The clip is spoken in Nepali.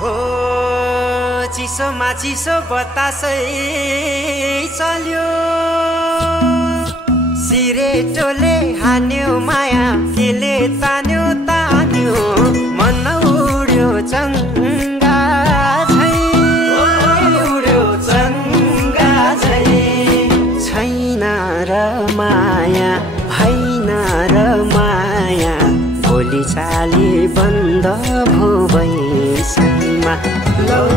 हो चिसोमा चिसो बतासै चल्यो सिरेटोले हान्यो माया केले तान्यो तान्यो मन उड्यो चङ्गा झै उड्यो चङ्गा झै छैन र माया भएन र माया बोली चाली बन्द भो भैँसीमा लौ